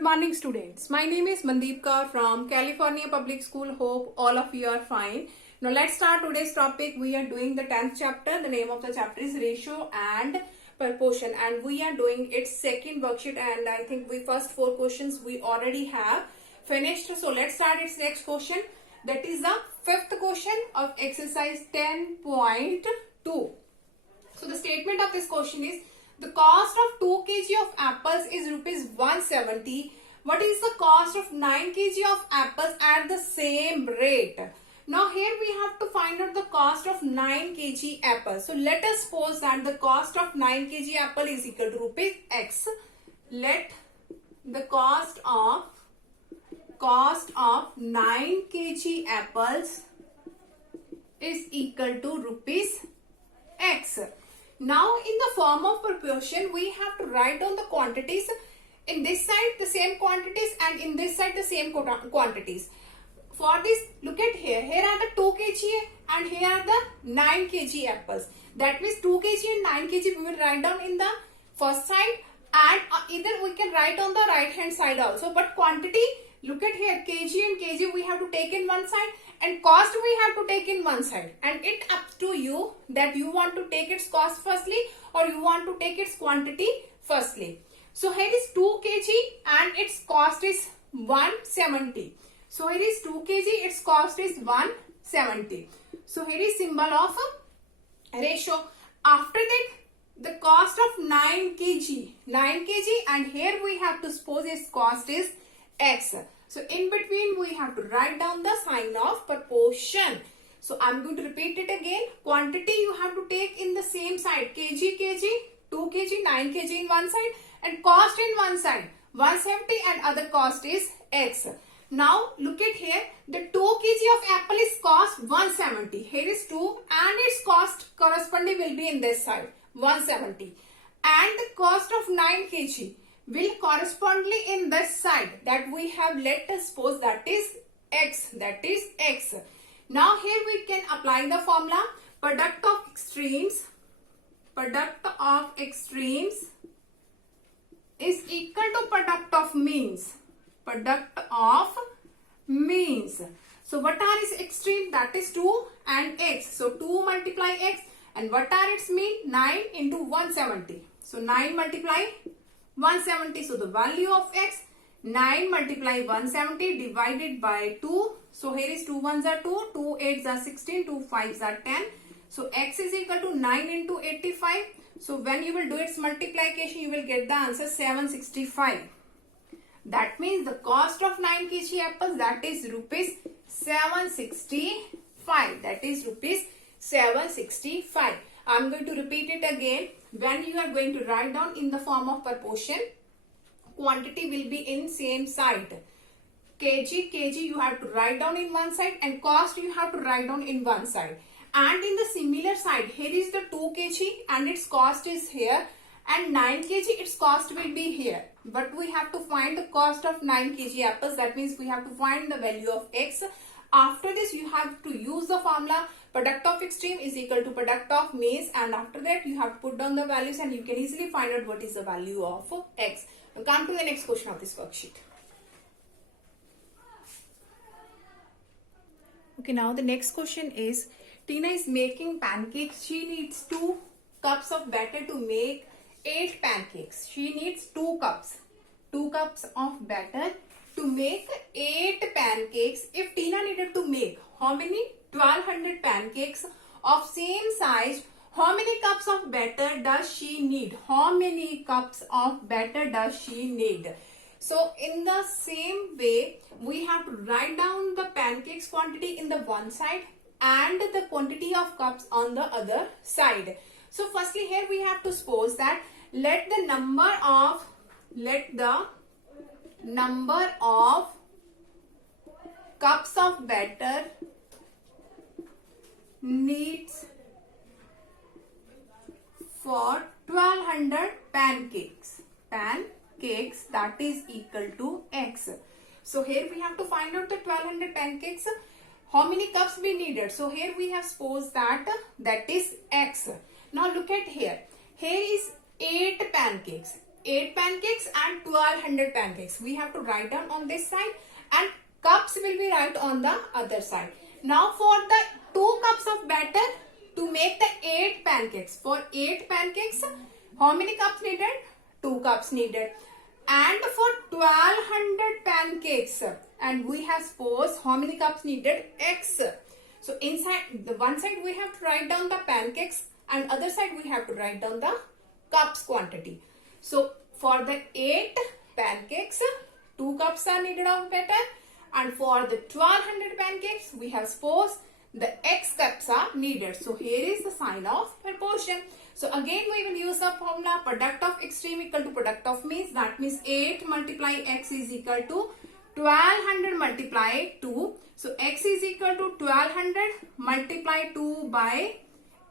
Good morning, students. My name is Mandeep Kaur from California Public School. Hope all of you are fine. Now let's start today's topic. We are doing the 10th chapter. The name of the chapter is Ratio and Proportion, and we are doing its second worksheet. And I think we first 4 questions we already have finished. So let's start its next question. That is the 5th question of exercise 10.2. So the statement of this question is, the cost of 2 kg of apples is rupees 170. What is the cost of 9 kg of apples at the same rate? Now here we have to find out the cost of 9 kg apples. So let us suppose that the cost of 9 kg apple is equal to rupees X. Let the cost of 9 kg apples is equal to rupees X. Now in the form of proportion, we have to write down the quantities. In this side the same quantities and in this side the same quantities. For this, look at here. Here are the 2 kg and here are the 9 kg apples. That means 2 kg and 9 kg we will write down in the first side, and either we can write on the right hand side also. But quantity, look at here, kg and kg we have to take in one side and cost we have to take in one side, and it up to you that you want to take its cost firstly or you want to take its quantity firstly. So here is 2 kg and its cost is 170. So here is 2 kg, its cost is 170. So here is symbol of ratio. After that, the cost of 9 kg, and here we have to suppose its cost is X. So in between we have to write down the sign of proportion. So I'm going to repeat it again. Quantity you have to take in the same side, kg, 2 kg, 9 kg in one side, and cost in one side, 170, and other cost is X. Now look at here, the 2 kg of apple is cost 170. Here is 2 and its cost corresponding will be in this side, 170. And the cost of 9 kg will correspondingly in this side that we have, let us suppose that is X, Now here we can apply the formula. Product of extremes is equal to product of means. So what are its extreme? That is 2 and X. So 2 multiply X, and what are its mean? 9 into 170. So 9 multiply 170. So the value of X, 9 multiply 170 divided by 2. So here is 2 ones are 2, 2 8s are 16, 2 5s are 10. So X is equal to 9 into 85. So when you will do its multiplication, you will get the answer 765. That means the cost of 9 kg apples, that is rupees 765. That is rupees 765. I am going to repeat it again. When you are going to write down in the form of proportion, quantity will be in same side. Kg you have to write down in one side, and cost you have to write down in one side. And in the similar side, here is the 2 kg and its cost is here, and 9 kg its cost will be here. But we have to find the cost of 9 kg apples. That means we have to find the value of X. After this, you have to use the formula product of extreme is equal to product of means, and after that you have to put down the values and you can easily find out what is the value of X. Now come to the next question of this worksheet. Okay, now the next question is, Tina is making pancakes. She needs 2 cups of batter to make 8 pancakes. She needs 2 cups of batter to make 8 pancakes. If Tina needed to make how many? 1200 pancakes of same size, how many cups of batter does she need? So in the same way, we have to write down the pancakes quantity in the one side and the quantity of cups on the other side. So firstly here we have to suppose that let the number of cups of batter needs for 1200 pancakes, that is equal to X. So here we have to find out the 1200 pancakes, how many cups we needed. So here we have supposed that is X. Now look at here. Here is 8 pancakes. 8 pancakes and 1200 pancakes. We have to write down on this side and cups will be right on the other side. Now for the 2 cups of batter to make the 8 pancakes. For 8 pancakes, how many cups needed? 2 cups needed. And for 1200 pancakes, and we have suppose how many cups needed? X. So inside the one side we have to write down the pancakes and other side we have to write down the cups quantity. So for the 8 pancakes, 2 cups are needed of batter, and for the 1200 pancakes we have suppose the X cups are needed. So here is the sign of proportion. So again we will use the formula product of extreme equal to product of means. That means 8 multiply X is equal to 1200 multiply 2. So X is equal to 1200 multiply 2 by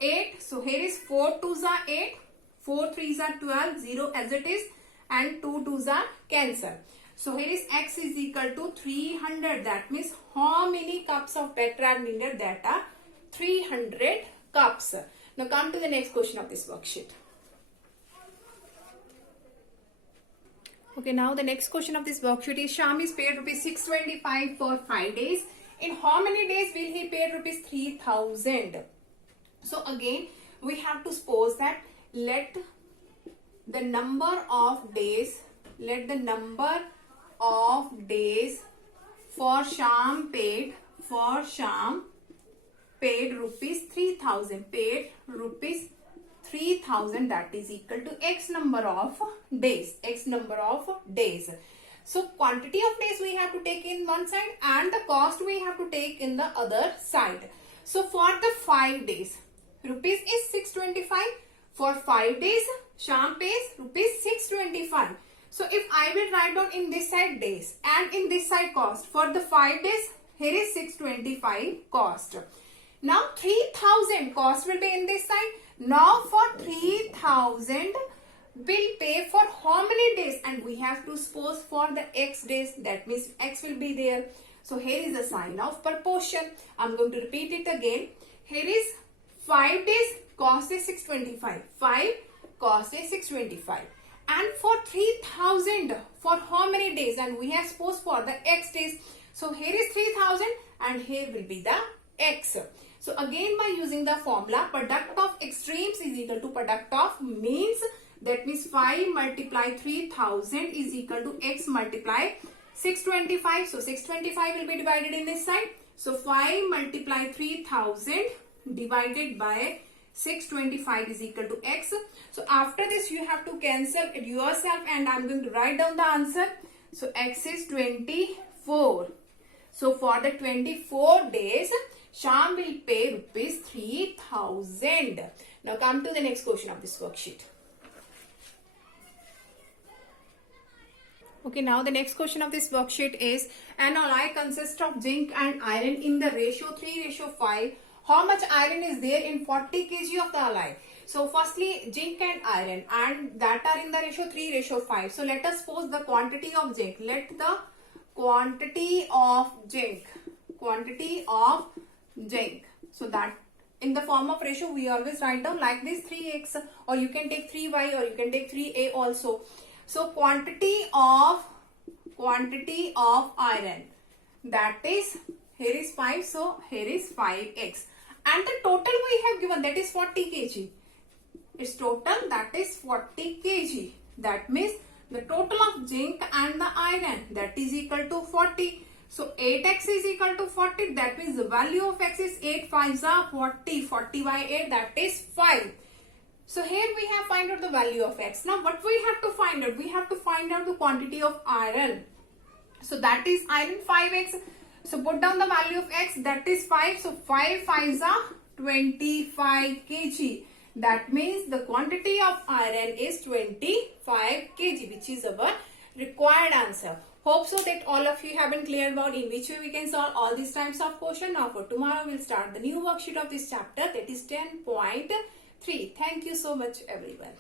8. So here is 4 2s are 8, 4 3s are 12, 0 as it is, and 2 2s are cancel. So here is X is equal to 300. That means how many cups of batter are needed? That are 300 cups. Now come to the next question of this worksheet. Okay, now the next question of this worksheet is Shyam is paid rupees 625 for 5 days. In how many days will he pay rupees 3000? So again, we have to suppose that let the number of days for Shyam paid rupees 3000, paid rupees 3000, that is equal to X number of days. So quantity of days we have to take in one side and the cost we have to take in the other side. So for the 5 days, rupees is 625. For 5 days, Shyam pays rupees 625. So if I will write down in this side days and in this side cost, for the 5 days, here is 625 cost. Now 3000 cost will be in this side. Now for 3000 will pay for how many days? And we have to suppose for the X days. That means X will be there. So here is the sign of proportion. I'm going to repeat it again. Here is 5 days, cost is 625. 5 cost is 625. And for 3000, for how many days? And we have supposed for the X days. So here is 3000 and here will be the X. So again by using the formula, product of extremes is equal to product of means. That means 5 multiply 3000 is equal to X multiply 625. So 625 will be divided in this side. So 5 multiply 3000 divided by 625 is equal to X. So after this you have to cancel it yourself and I'm going to write down the answer. So X is 24. So for the 24 days, Shyam will pay rupees 3000. Now come to the next question of this worksheet. Okay, now the next question of this worksheet is an alloy consists of zinc and iron in the ratio 3:5. How much iron is there in 40 kg of the alloy? So firstly, zinc and iron and that are in the ratio 3:5. So let us suppose the quantity of zinc. Let the quantity of zinc. So that in the form of ratio we always write down like this 3x, or you can take 3y, or you can take 3a also. So quantity of iron, that is, here is 5, so here is 5x. And the total we have given, that is 40 kg. Its total, that is 40 kg. That means the total of zinc and the iron, that is equal to 40. So 8x is equal to 40. That means the value of x is 8 5s are 40. 40 by 8, that is 5. So here we have find out the value of x. Now what we have to find out? We have to find out the quantity of iron. So that is iron 5x. So put down the value of x, that is 5. So 5 5s are 25 kg. That means the quantity of iron is 25 kg, which is our required answer. Hope so that all of you have been clear about in which way we can solve all these types of question. Now for tomorrow we'll start the new worksheet of this chapter, that is 10.3. Thank you so much everyone.